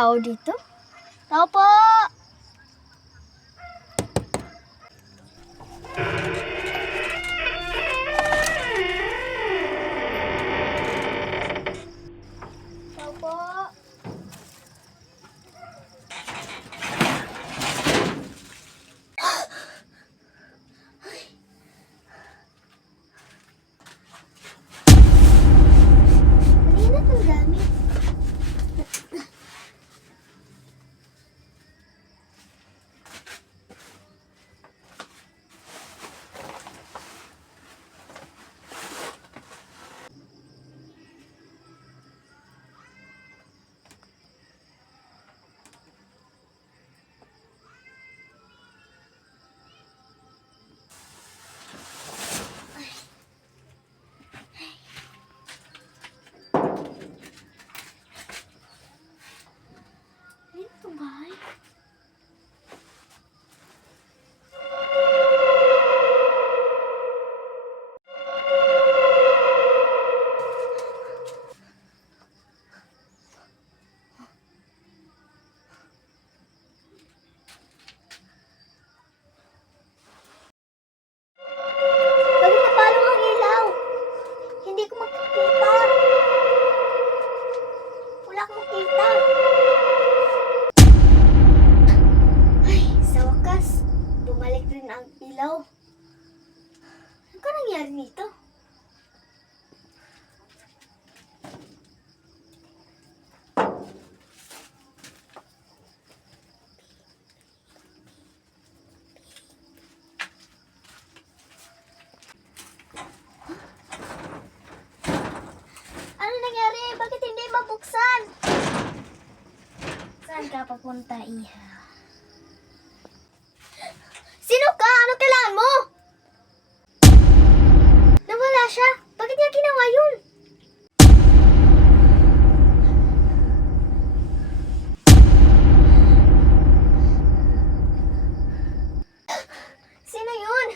tao dito? Tao po! Tao po! Kanina itong gamit. Ito ba? Bakit napalong ang ilaw? Hindi ko makikita. Wala akong makita. Ay, sa wakas, bumalik rin ang ilaw. Ano ka nangyari nito? Ano nangyari? Bakit hindi mabuksan? Saan ka papunta, Iha? Sino ka? Ano kailangan mo? Nawala siya. Bakit niya ginawa yun? Sino yun?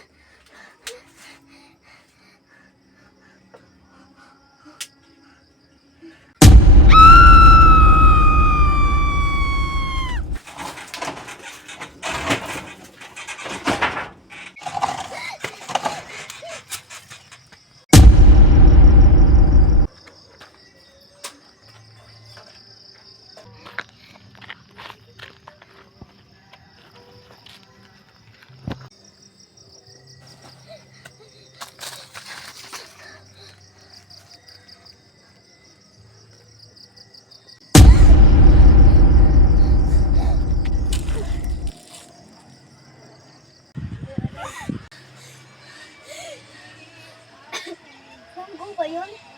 Saan ba yun?